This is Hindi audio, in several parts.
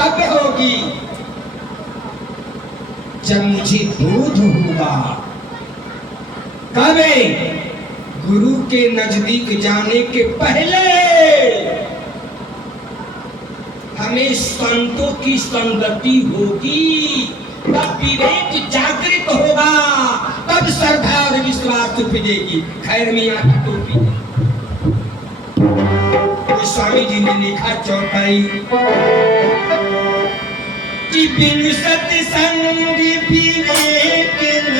तब होगी जब मुझे बोध होगा। कब? गुरु के नजदीक जाने के पहले हमें संतों की संगति होगी, तब विवेक जागृत होगा, तब श्रद्धा और विश्वास उपजेगी। खैर मियां की टोपी स्वामी जी ने लिखा चौपाई कि बिन सत्संग विवेक न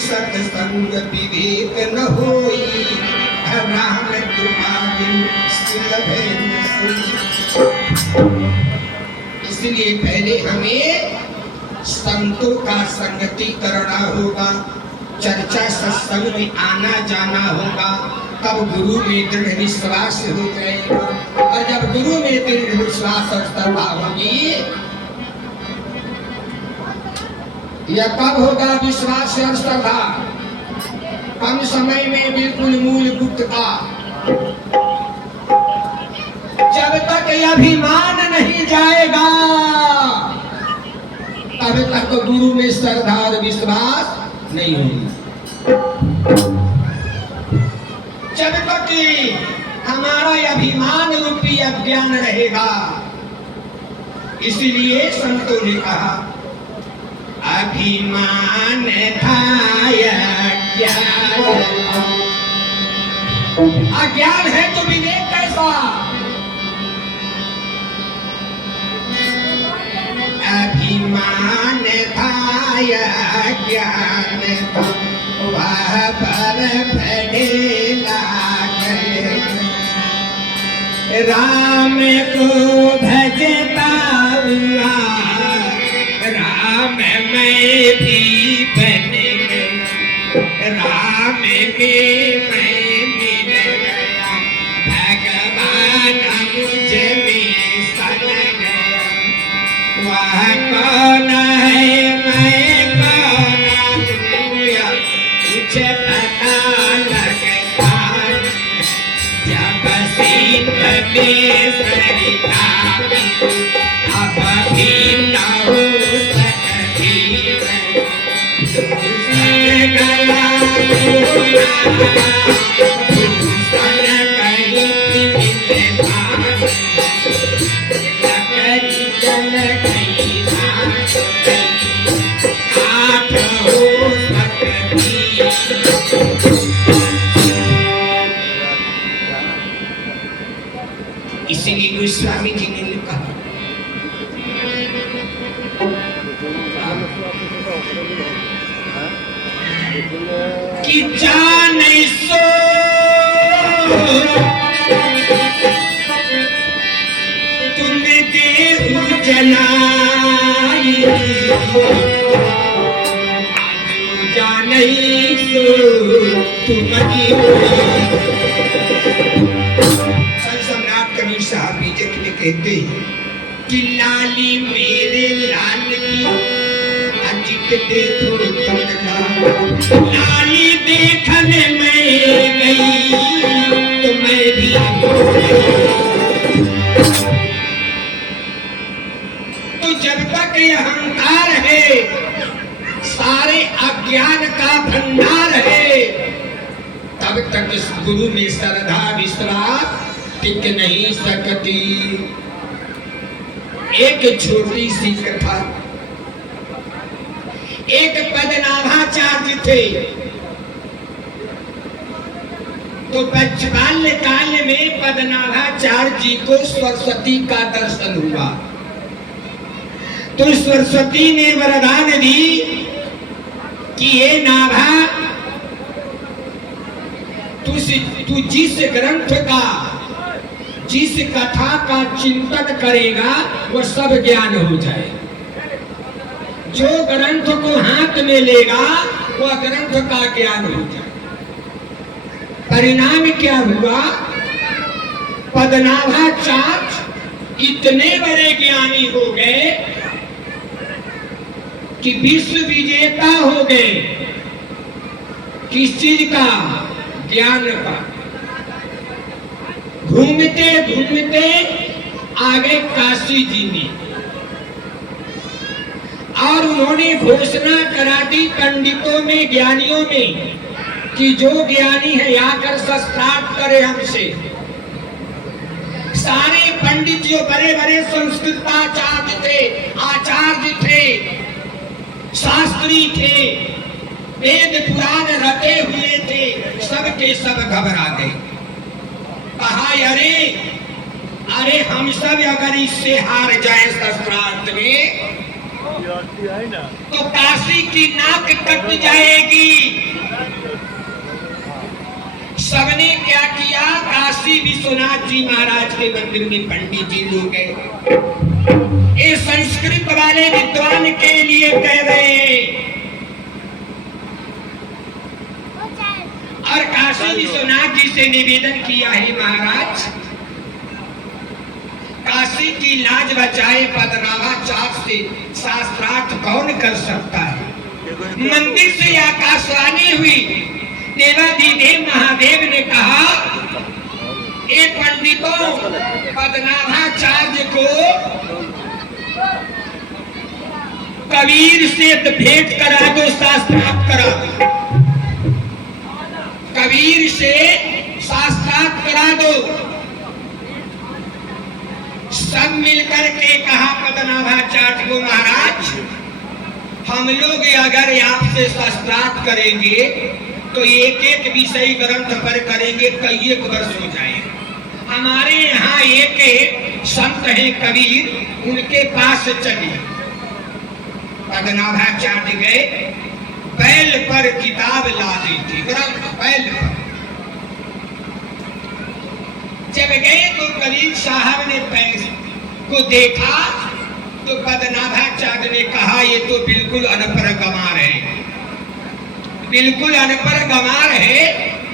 सत्संग विवेक न होई, राम तुम्हारे सुलभ इसलिए पहले हमें संतों का संगति करना होगा, चर्चा सत्संग में आना जाना होगा, तब गुरु में दृढ़ विश्वास हो जाएगा। और जब गुरु में दृढ़ विश्वास और श्रद्धा होगी, यह कब होगा विश्वास और श्रद्धा? कम समय में बिल्कुल मूल गुप्त का। जब तक अभिमान नहीं जाएगा तब तक गुरु में श्रद्धा और विश्वास नहीं होगी। जब तक हमारा अभिमान रूपी अज्ञान रहेगा, इसलिए संतों ने कहा अभिमान अज्ञान है तो विवेक कैसा? अभिमान ज्ञान वह पर फटे लागल, राम को भजता हुआ राम में भी बन गया, राम में मैं मिल गया, भगवान मुझ में सन गया। वह कौन है मैं कौन हूँ मुझे पता लगता, जब सीत में सरिता अब भी न हो इसीलिए गोस्वामी जी ने लिखा कि जाने सो तुम देहु जलाई, जाने सो तुम कबीर साहब भी कहते हैं कि लाली मेरे लाल की अजित देखो तुम लाली देखने में गई तो मैं भी तो जब तक ये अहंकार है, सारे अज्ञान का भंडार है, तब तक इस गुरु में श्रद्धा विश्वास टिक नहीं सकती। एक छोटी सी कथा, एक पद्मनाभाचार्य थे, तो बाल्यकाल में पद्मनाभाचार्य जी को सरस्वती का दर्शन हुआ। तो सरस्वती ने वरदान दी कि ये नाभा, तू जिस ग्रंथ का, जिस कथा का चिंतन करेगा वो सब ज्ञान हो जाए। जो ग्रंथ को हाथ में लेगा वह ग्रंथ का ज्ञान हो जाए। परिणाम क्या हुआ? पद्मनाभाचार्य इतने बड़े ज्ञानी हो गए कि विश्व विजेता हो गए। किस चीज का? ज्ञान का। घूमते घूमते आगे काशी जी में, और उन्होंने घोषणा करा दी पंडितों में, ज्ञानियों में, कि जो ज्ञानी है आकर शास्त्रार्थ करे हमसे। सारे पंडित जो बड़े बड़े संस्कृताचार्य थे, आचार्य थे, शास्त्री थे, वेद पुराण रटे हुए थे, सब के सब घबरा गए। कहा अरे हम सब अगर इससे हार जाए शास्त्रार्थ में तो काशी की नाक कट जाएगी। सबने क्या किया? काशी विश्वनाथ जी महाराज के मंदिर में पंडित जी लोग गए। ये संस्कृत वाले विद्वान के लिए कह रहे हैं। और काशी विश्वनाथ जी से निवेदन किया है, महाराज काशी की लाज बचाए पद्मनाभाचार्य से शास्त्रार्थ कौन कर सकता है? मंदिर से आकाशवाणी हुई। देवाधिदेव महादेव ने कहा, ए पंडितों, पद्मनाभाचार्य को कबीर से भेंट करा दो, शास्त्रार्थ करा दो। कबीर से शास्त्रार्थ करा दो। सब मिलकर के कहा पद्मनाभाचार्य को, महाराज हम लोग अगर आपसे शास्त्रार्थ करेंगे तो एक एक विषय ग्रंथ पर करेंगे, कई एक वर्ष हो जाएगा। हमारे यहाँ एक संत है कबीर, उनके पास चलिए। पद्मनाभाचार्य गए, बैल पर किताब ला दी थी, ग्रंथ बैल पर। जब गए तो कबीर साहब ने बैल को देखा तो पद्मनाभाचार्य ने कहा, ये तो बिल्कुल अनपढ़ गंवार है, बिल्कुल अनपढ़ गंवार है,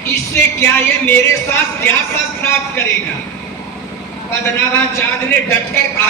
इससे क्या ये मेरे साथ क्या शास्त्रार्थ करेगा? पद्मनाभाचार्य ने डटकर कहा,